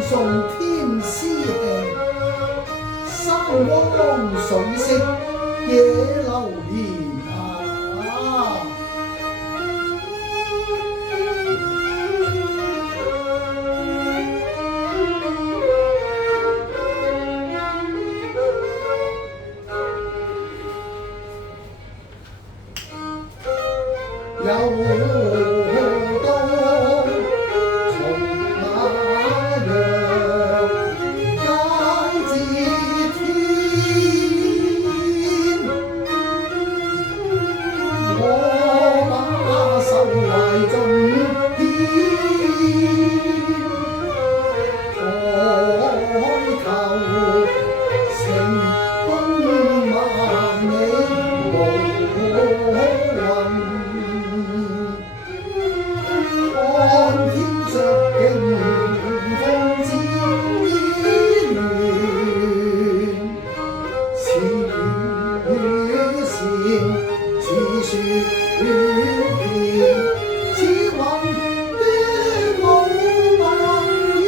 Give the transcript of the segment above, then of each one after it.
送天師慶，山光水色野流連啊！又到從那陽街至天，我把手懷盡牽，抬頭晴空萬里無雲。看天着勁風自煙亂，似雨線，似雪片，似雲端霧漫煙，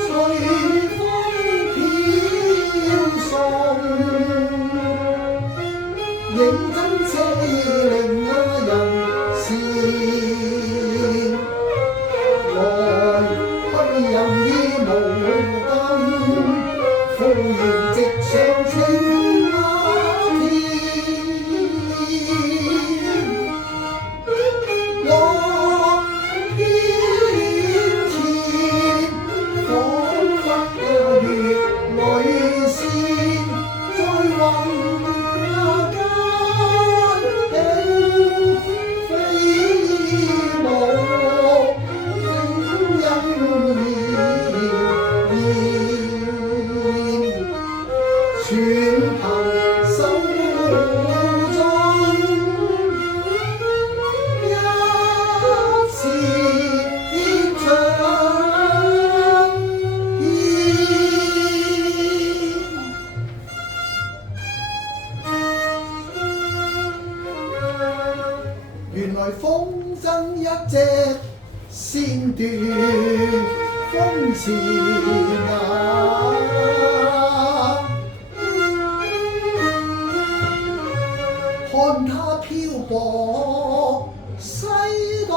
隨風飄送，認真車令人善，來去任意無根，呼搖直上青天。我肩前彷彿月淚線，在雲間飛舞，聲音全憑手中一次唱原來風箏一隻先斷風前啊！看它漂泊西東，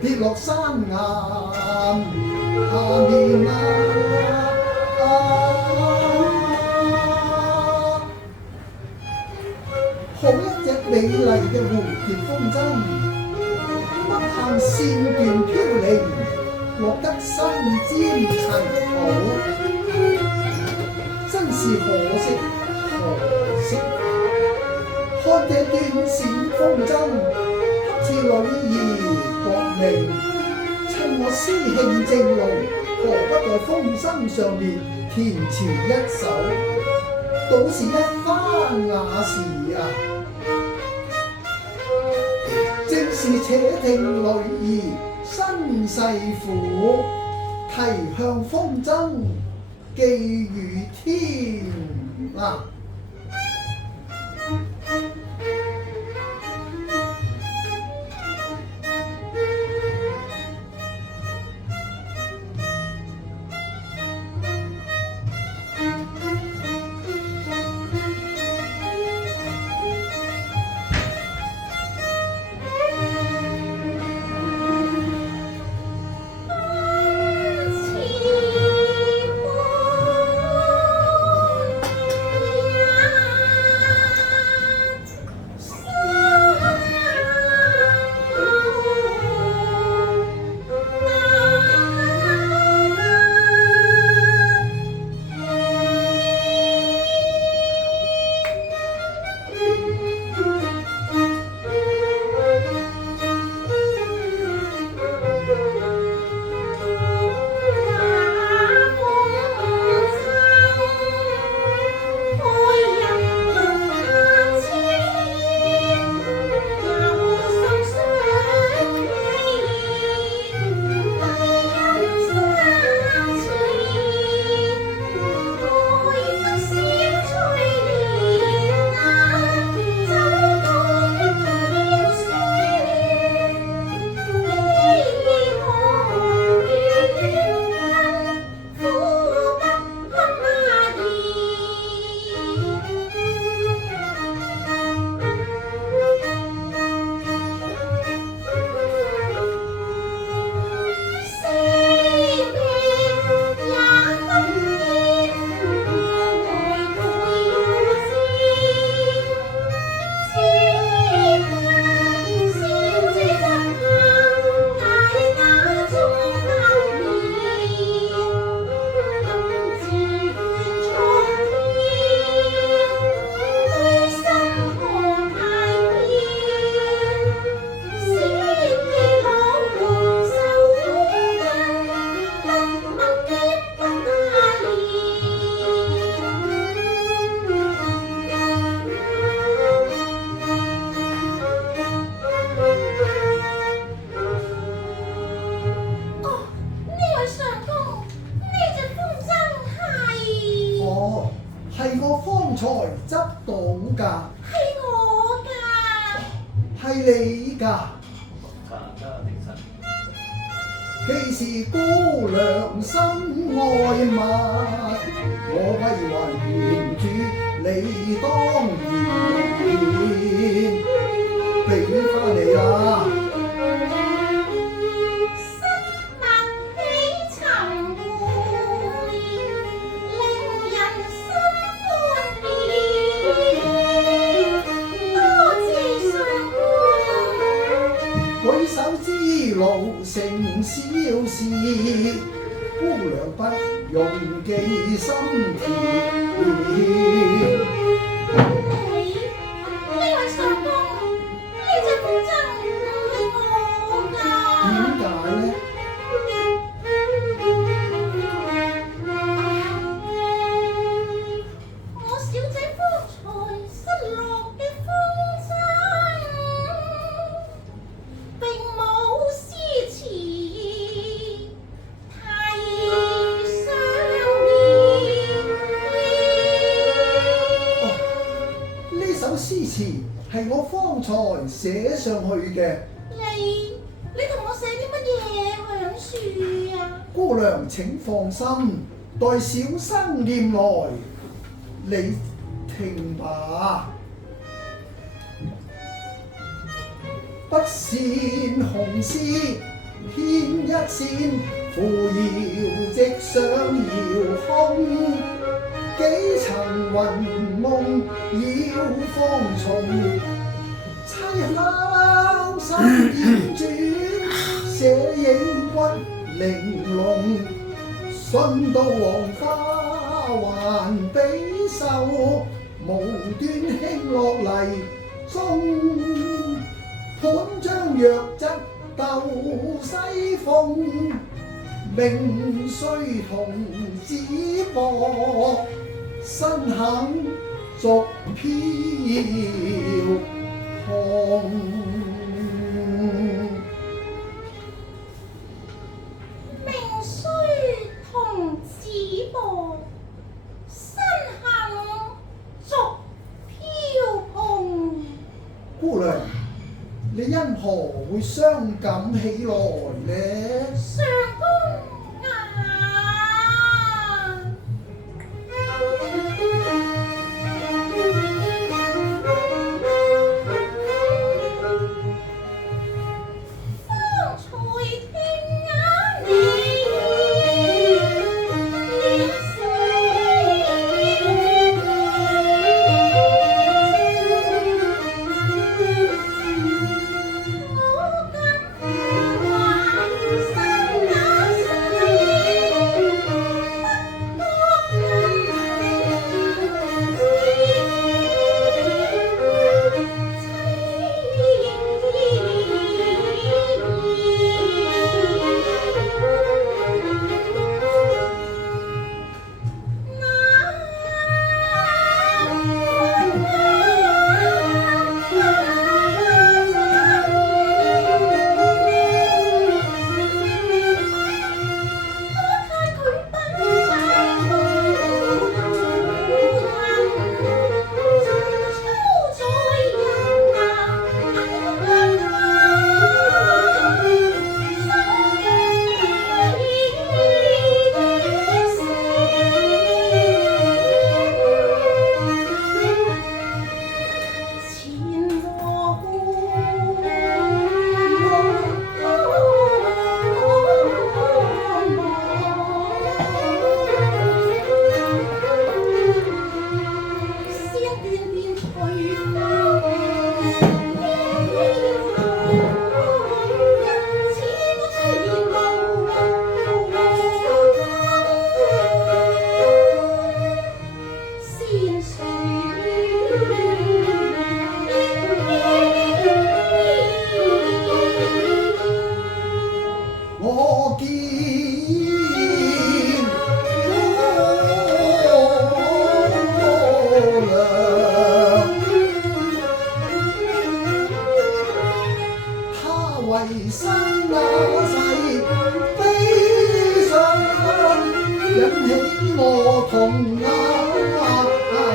跌落山岩下面好一隻美麗嘅蝴蝶風箏，不限線段飄零，落得身沾塵土，真是可惜可惜。看這斷線風箏，恰似女兒國命，趁我詩興正濃，何不在風箏上面填詞一首，倒是一番雅事啊！正是且聽女兒身世苦，提向風箏寄與天啊！係你㗎？既是姑娘心愛物，我為還願主你當然俾返你啦。舉手之勞成小事，姑娘不用記心田。呢位相公，呢隻風箏唔係我㗎。點解呢？我小姐方才失落嘅風箏，並冇詩詞太相連。呢首詩詞係我方才寫上去嘅。你同我寫啲乜嘢響樹啊？姑娘請放心，待小生念來，你聽吧。不羨紅絲牽一線，扶搖直上遙空。幾層雲夢繞芳叢，凄敲心燕轉，寫影骨玲瓏。信到黃花還比秀，無端輕落泥中。盤將弱質鬥西風，命雖同子薄，身肯逐飄紅。命雖同子薄，身肯逐飄紅。姑娘，你因何會傷感起來呢？相公啊！方才聽啊你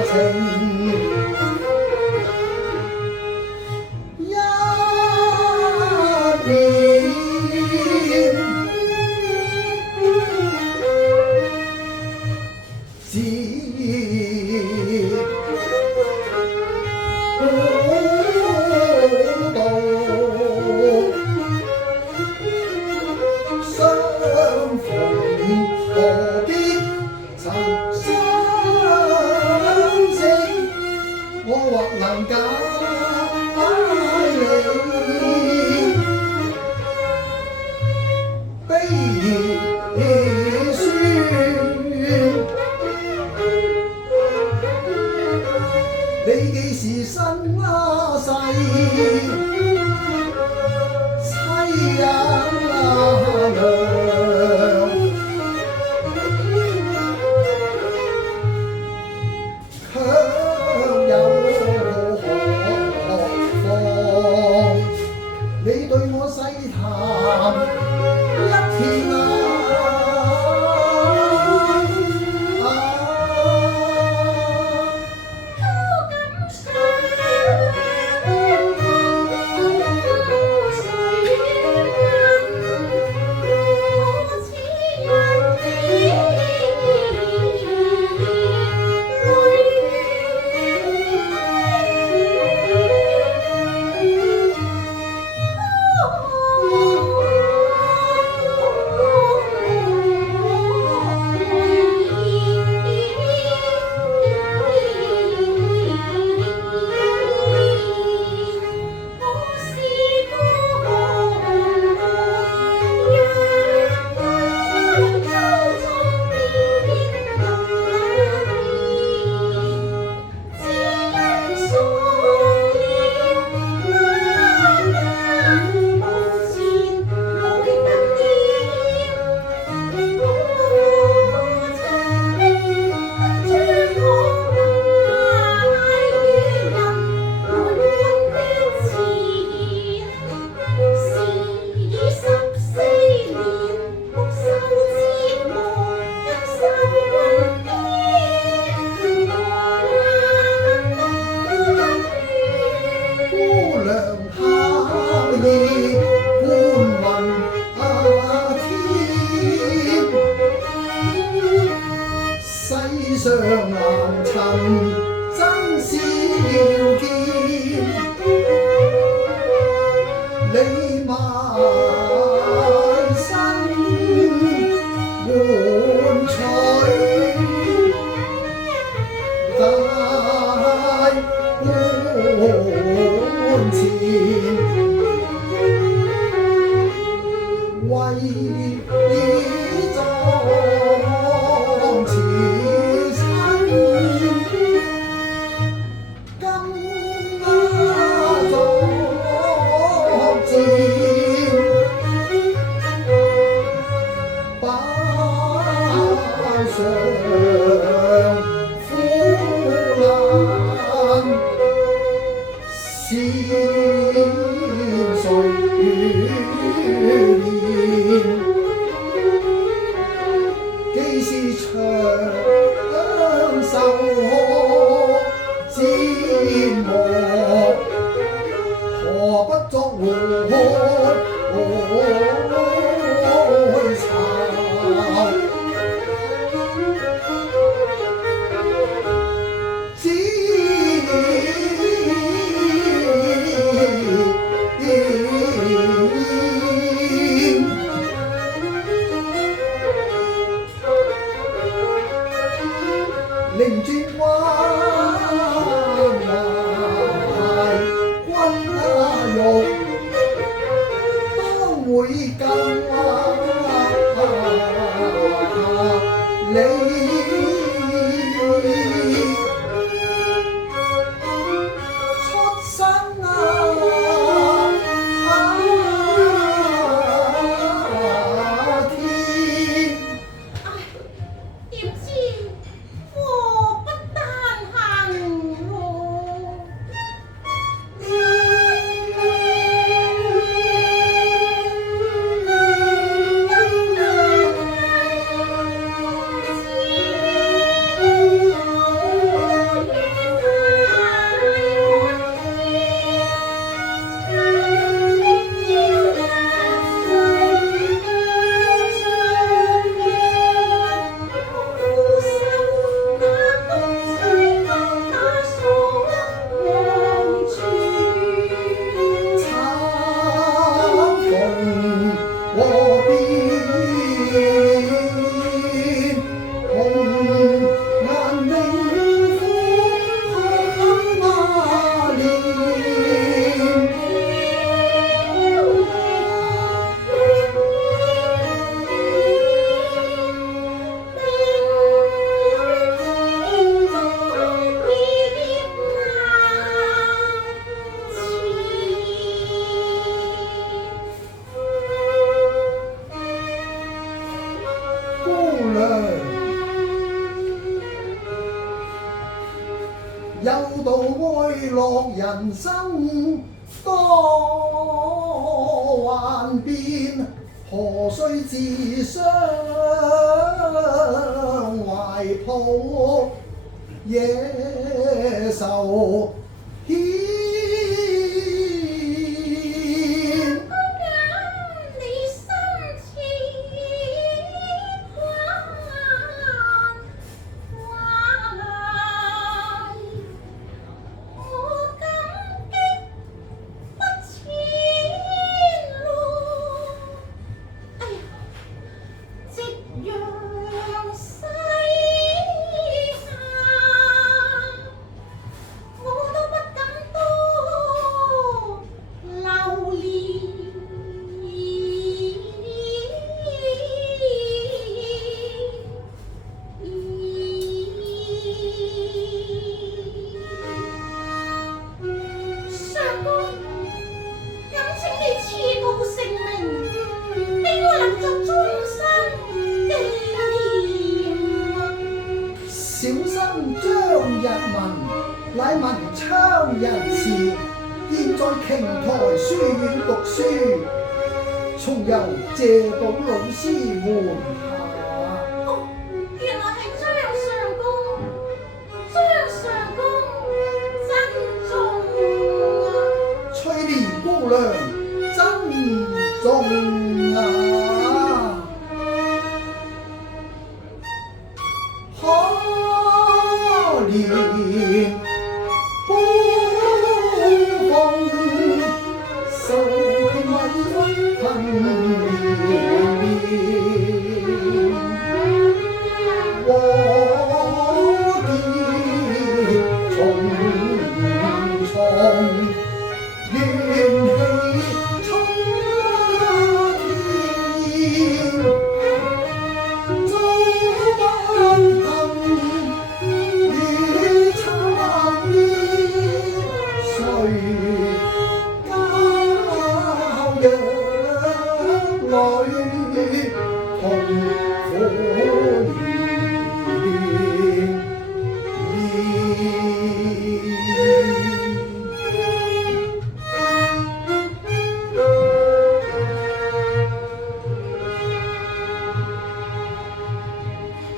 情。一凄呀涼，卻有何妨？你對我細談一天世上難尋真少見，你埋身換取大官錢，為你裝慈身，金作戰，包上苦難，是誰憐？既是長壽折磨，何不作活巢？寧轉彎懷君玉，當會更你出生天。點知禍不單行喎，磊落人生多幻變，何須自相懷抱，野獸牽。小生張日文，乃文昌人士，現在瓊台書院讀書，從由謝寶老師門下。哦，原來係張上公，張上公珍重啊！翠蓮姑娘珍重。